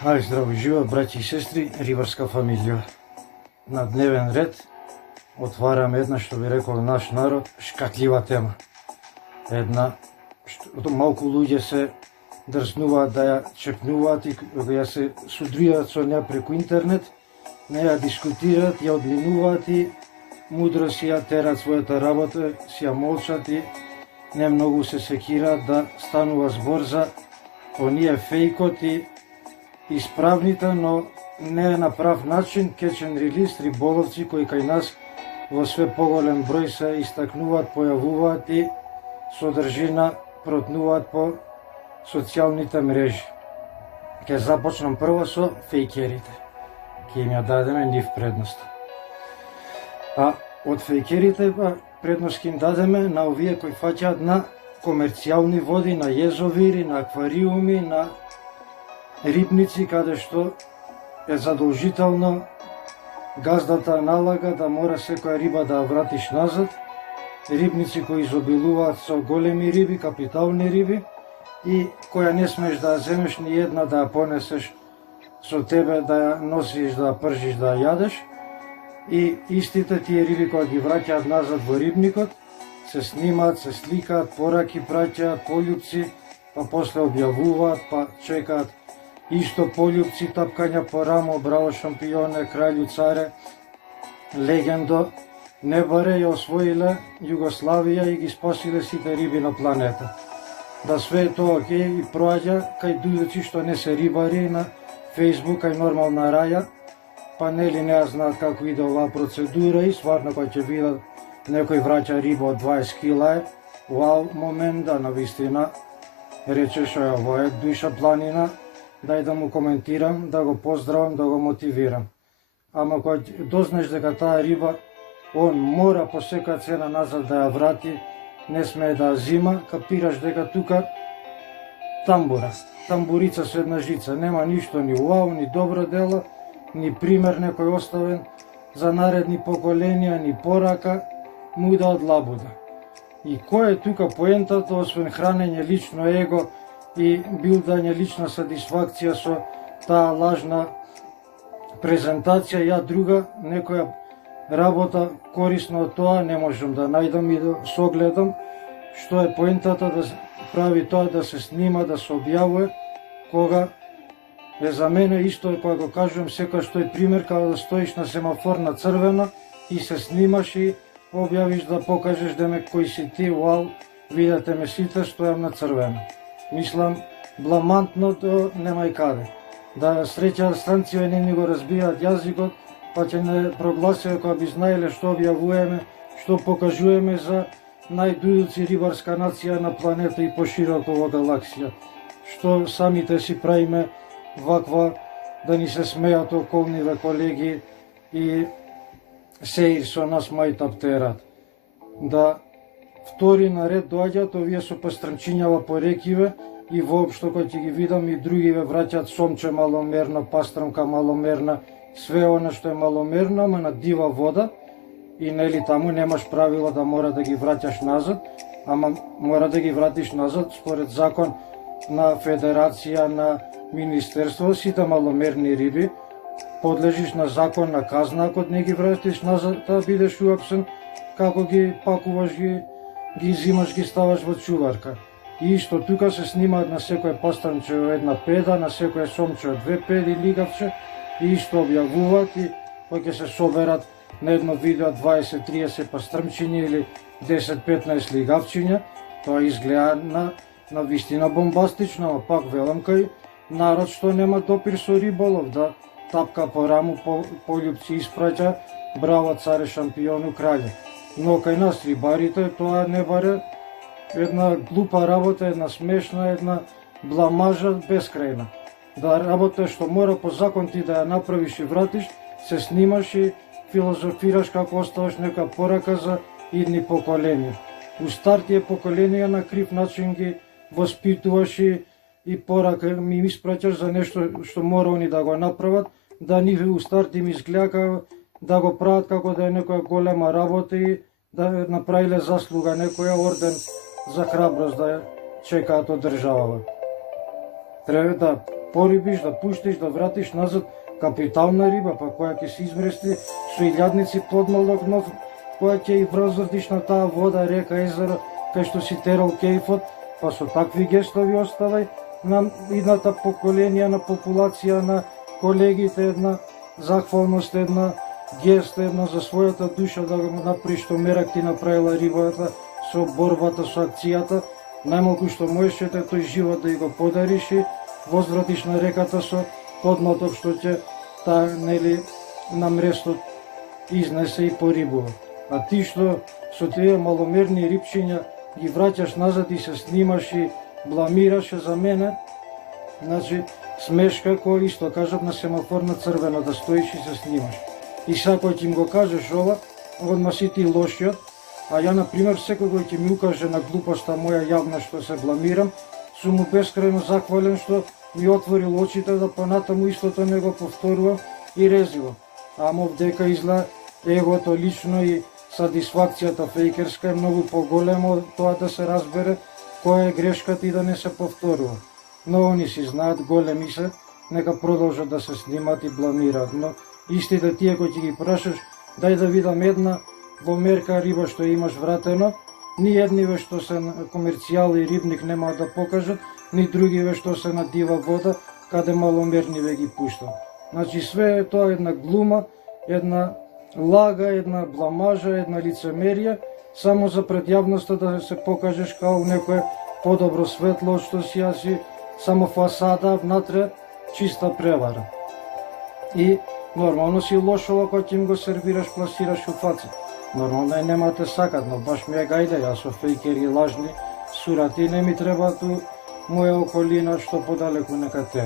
Ај, здраво живо, браќи и сестри, рибарска фамилија. На дневен ред отвараме една, што би рекол наш народ, шкатлива тема. Една, што малку луѓе се дрзнуваат да ја чепнуваат и да ја се судријат со неа преку интернет, не ја дискутираат, ја одминуваат и мудро си ја терат својата работа, си ја молчат и не многу се секираат да станува збор за оние фејкот и исправните, но не на прав начин, catch and release риболовци кои кај нас во све поголем број се истакнуваат, појавуваат и содржина протнуваат по социјалните мрежи. Ке започнам прво со фејкерите. Ке им ја дадеме нив предност. А од фејкерите предност ке им дадеме на овие кои фаќаат на комерцијални води, на језовири, на аквариуми, на рибници, каде што е задолжително газдата налага да мора секоја риба да ја вратиш назад, рибници кои изобилуваат со големи риби, капитални риби и која не смеш да ја земеш ни една да ја понесеш со тебе, да ја носиш, да ја пржиш, да ја јадеш, и истите тие риби кои ги враќаат назад во рибникот се снимаат, се сликаат, пораки праќаат, пољупци, па после објавуваат, па чекаат исто пољупци, тапкања по рамо, браво шампионе, краљу, царе, легендо, не баре ја освоиле Југославија и ги спасиле сите риби на планета. Да све тоа окей и проаѓа кај дујци што не се рибари на Facebook, кај нормална раја, па нели не знаат како иде оваа процедура и сварно кога ќе видат некој враќа риба од 20 кила е, вау момент да навистина речеш ова е душа планина, дај да му коментирам, да го поздравам, да го мотивирам. Ама кога дознеш дека таа риба, он мора по секоја цена назад да ја врати, не смее да ја зима, капираш дека тука тамбура, тамбурица со една жица, нема ништо ни уау, ни добро дело, ни пример некој оставен за наредни поколенија, ни порака, муда од лабуда. И кој е тука поентата, освен хранење лично его и билдање лична сатисфакција со таа лажна презентација, ја друга некоја работа корисна од тоа не можам да најдам и да согледам што е поентата да прави тоа, да се снима, да се објавува, кога е за мене исто кога го кажувам секој што е пример кога да стоиш на семафор на црвено и се снимаш и објавиш да покажеш деме кој си ти, вау, видете ме сите, стојам на црвено. Мислам, бламантно нема и каде. Да среќаат станција не ни го разбијаат јазикот, па ќе не прогласија кога би знаеле што објавуваме, што покажуваме за најдујуци рибарска нација на планета и пошироко во галаксија. Што самите си правиме ваква да ни се смеат околниве колеги и сеир со нас мајтап терат. Да втори наред доаѓаат овие со пастрмчињава по рекиве и воопшто кој ќе ги видам и другиве враќаат сомче маломерно, пастрмка маломерна, све она што е маломерно, ама на дива вода и нели таму немаш правила да мора да ги враќаш назад, ама мора да ги вратиш назад според закон на федерација, на министерство, сите маломерни риби подлежиш на закон на казна ако не ги вратиш назад, да бидеш уапсен, како ги пакуваш, ги изимаш, ги ставаш во чуварка. И исто тука се снимаат на секој пастрмче една педа, на секој сомче од 2 педи лигавче и исто објавуваат и кој ќе се соберат на едно видео 20-30 пастрмчиња или 10-15 лигавчиња, тоа изгледа на вистина бомбастично, а пак велам кај народ што нема допир со риболов, да тапка по раму, пољупци испраќа, браво царе шампиону краље. Но кај нас рибарите тоа не баре една глупа работа, една смешна, една бламажа бескрајна. Да работа што мора по закон ти да ја направиш и вратиш, се снимаш и филозофираш како оставаш нека порака за идни поколенија. У стартија поколенија на крив начин ги воспитуваш и порака ми испраќаш за нешто што мора они да го направат, да ниве у старт им изгледа да го прават како да е некоја голема работа и да направиле заслуга, некоја орден за храброст да чекаат од државава. Треба да порибиш, да пуштиш, да вратиш назад капитална риба, па која ќе се измрести со илјадници подмалок нов, која ќе и врзвртиш на таа вода, река, езеро, кај што си терал кејфот, па со такви гестови оставај на идната поколенија, на популација, на колегите една захвалност, една гест, една за својата душа да го направиш што мерак ти направила рибата со борбата, со акцијата, најмалку што можеш тој живот да го подариш и возвратиш на реката со подматок што ќе таа нели на мрестот изнесе и порибува. А ти што со тие маломерни рибчиња ги враќаш назад и се снимаш и бламираш, за мене значи смешка кој исто кажат на семафор на црвено да стоиш и се снимаш. И сега кој ќе им го кажеш ова, одма си ти лошиот, а ја например секој кој ќе ми укаже на глупоста моја јавна што се бламирам, сум му бескрајно захвален што ми отворил очите да понатаму истото не го повторувам и резивам. Ама дека изгледа егото лично и сатисфакцијата фејкерска е многу поголемо од тоа да се разбере која е грешката и да не се повторува. Но они си знаат, големи се, нека продолжат да се снимат и бламираат, но истите тие кои ќе ги прашаш, дај да видам една во мерка риба што имаш вратено, ни едниве што се на комерцијал и рибник нема да покажат, ни другиве што се на дива вода, каде маломерниве ги пуштам. Значи све е тоа една глума, една лага, една бламажа, една лицемерија, само за пред јавноста да се покажеш као некое подобро светло што си јаси, само фасада, внатре чиста превара. И нормално си лошо кога ќе им го сервираш, пласираш у фаца. Нормално е нема те сакат, но баш ми е гајде, јас со фејкери лажни сурати не ми треба ту моја околина што подалеку нека те.